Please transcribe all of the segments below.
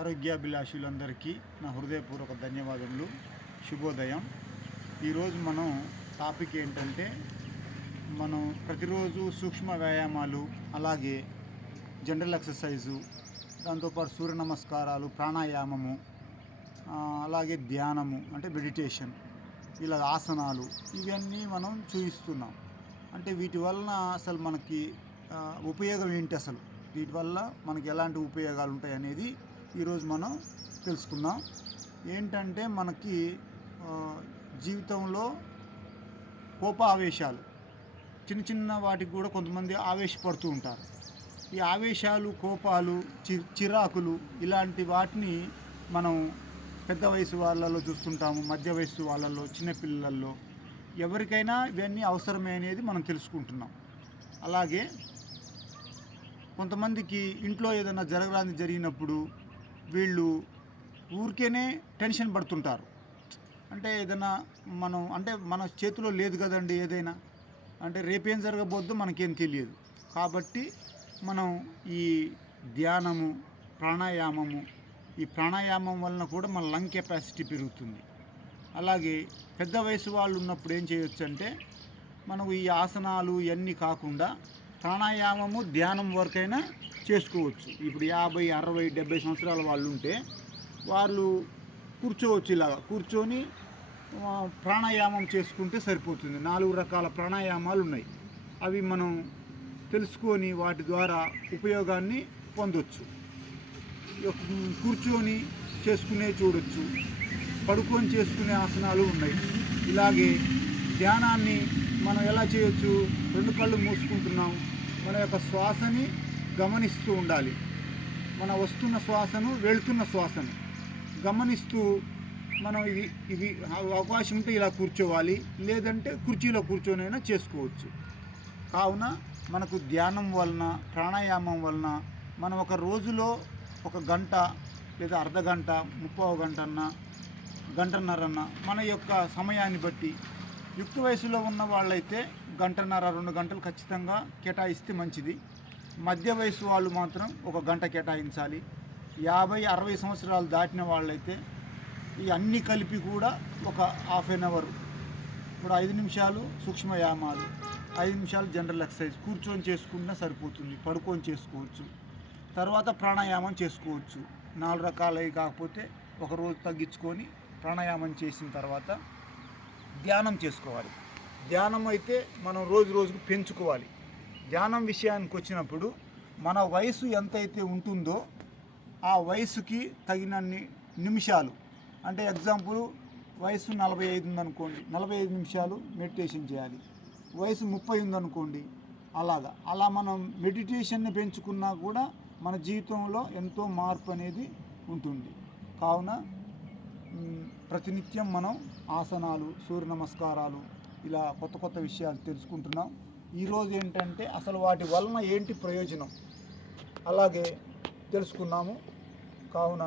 ఆరోగ్యాభిలాషులందరికీ నా హృదయపూర్వక ధన్యవాదములు. శుభోదయం. ఈరోజు మనం టాపిక్ ఏంటంటే, మనం ప్రతిరోజు సూక్ష్మ వ్యాయామాలు, అలాగే జనరల్ ఎక్సర్సైజు, దాంతోపాటు సూర్య నమస్కారాలు, ప్రాణాయామము, అలాగే ధ్యానము అంటే మెడిటేషన్, ఇలా ఆసనాలు, ఇవన్నీ మనం చూపిస్తున్నాం. అంటే వీటి వలన అసలు మనకి ఉపయోగం ఏంటి, అసలు వీటి వల్ల మనకి ఎలాంటి ఉపయోగాలు ఉంటాయి అనేది ఈరోజు మనం తెలుసుకుందాం. ఏంటంటే, మనకి జీవితంలో కోపావేశాలు, చిన్న చిన్న వాటికి కూడా కొంతమంది ఆవేశపడుతూ ఉంటారు. ఈ ఆవేశాలు, కోపాలు, చిరాకులు, ఇలాంటి వాటిని మనం పెద్ద వయసు వాళ్ళలో చూస్తుంటాము, మధ్య వయసు వాళ్ళల్లో, చిన్నపిల్లల్లో, ఎవరికైనా ఇవన్నీ అవసరమే అనేది మనం తెలుసుకుంటున్నాం. అలాగే కొంతమందికి ఇంట్లో ఏదైనా జరిగినప్పుడు వీళ్ళు ఊరికేనే టెన్షన్ పడుతుంటారు. అంటే ఏదైనా మన చేతిలో లేదు కదండి, ఏదైనా అంటే రేపేం జరగబోద్దో మనకేం తెలియదు. కాబట్టి మనం ఈ ధ్యానము, ప్రాణాయామము, ఈ ప్రాణాయామం వలన కూడా మన లంగ్ కెపాసిటీ పెరుగుతుంది. అలాగే పెద్ద వయసు వాళ్ళు ఉన్నప్పుడు ఏం చేయొచ్చు అంటే, మనం ఈ ఆసనాలు ఇవన్నీ కాకుండా ప్రాణాయామము, ధ్యానం వరకైనా చేసుకోవచ్చు. ఇప్పుడు 50, 60, 70 సంవత్సరాల వాళ్ళు ఉంటే వాళ్ళు కూర్చోవచ్చు. ఇలాగా కూర్చొని ప్రాణాయామం చేసుకుంటే సరిపోతుంది. 4 రకాల ప్రాణాయామాలు ఉన్నాయి. అవి మనం తెలుసుకొని వాటి ద్వారా ఉపయోగాన్ని పొందొచ్చు. కూర్చొని చూడొచ్చు, పడుకొని చేసుకునే ఆసనాలు ఉన్నాయి. ఇలాగే ధ్యానాన్ని మనం ఎలా చేయొచ్చు, 2 కళ్ళు మూసుకుంటున్నాం, మన యొక్క శ్వాసని గమనిస్తూ ఉండాలి. మన వస్తున్న శ్వాసను, వెళుతున్న శ్వాసను గమనిస్తూ మనం ఇవి అవకాశం ఉంటే ఇలా కూర్చోవాలి, లేదంటే కుర్చీలో కూర్చొనైనా చేసుకోవచ్చు. కావున మనకు ధ్యానం వలన, ప్రాణాయామం వలన మనం ఒక రోజులో 1 గంట లేదా అర్ధ గంట, 30 గంటన్నా, గంటన్నరన్నా మన యొక్క సమయాన్ని బట్టి, యుక్త వయసులో ఉన్న వాళ్ళైతే 1 గంటన్నర, 2 గంటలు ఖచ్చితంగా కేటాయిస్తే మంచిది. మధ్య వయసు వాళ్ళు మాత్రం 1 గంట కేటాయించాలి. 50, 60 సంవత్సరాలు దాటిన వాళ్ళైతే ఈ అన్నీ కలిపి కూడా ఒక ½ గంట, ఇప్పుడు 5 నిమిషాలు సూక్ష్మ వ్యాయామాలు, 5 నిమిషాలు జనరల్ ఎక్సర్సైజ్ కూర్చొని చేసుకున్నా సరిపోతుంది. పడుకొని చేసుకోవచ్చు. తర్వాత ప్రాణాయామం చేసుకోవచ్చు. 4 రకాలవి కాకపోతే ఒక రోజు తగ్గించుకొని ప్రాణాయామం చేసిన తర్వాత ధ్యానం చేసుకోవాలి. ధ్యానం అయితే మనం రోజుకు పెంచుకోవాలి. ధ్యానం విషయానికి వచ్చినప్పుడు మన వయసు ఎంతైతే ఉంటుందో ఆ వయసుకి తగినన్ని నిమిషాలు, అంటే ఎగ్జాంపుల్ వయసు 45 ఉందనుకోండి, 45 నిమిషాలు మెడిటేషన్ చేయాలి. వయసు 30 ఉందనుకోండి, అలా మనం మెడిటేషన్ని పెంచుకున్నా కూడా మన జీవితంలో ఎంతో మార్పు అనేది ఉంటుంది. కావున ప్రతినిత్యం మనం ఆసనాలు, సూర్య నమస్కారాలు, ఇలా కొత్త విషయాలు తెలుసుకుంటున్నాం. ఈరోజు ఏంటంటే అసలు వాటి వలన ఏంటి ప్రయోజనం అలాగే తెలుసుకున్నాము. కావున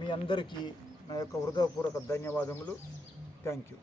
మీ అందరికీ నా యొక్క హృదయపూర్వక ధన్యవాదములు. Thank you.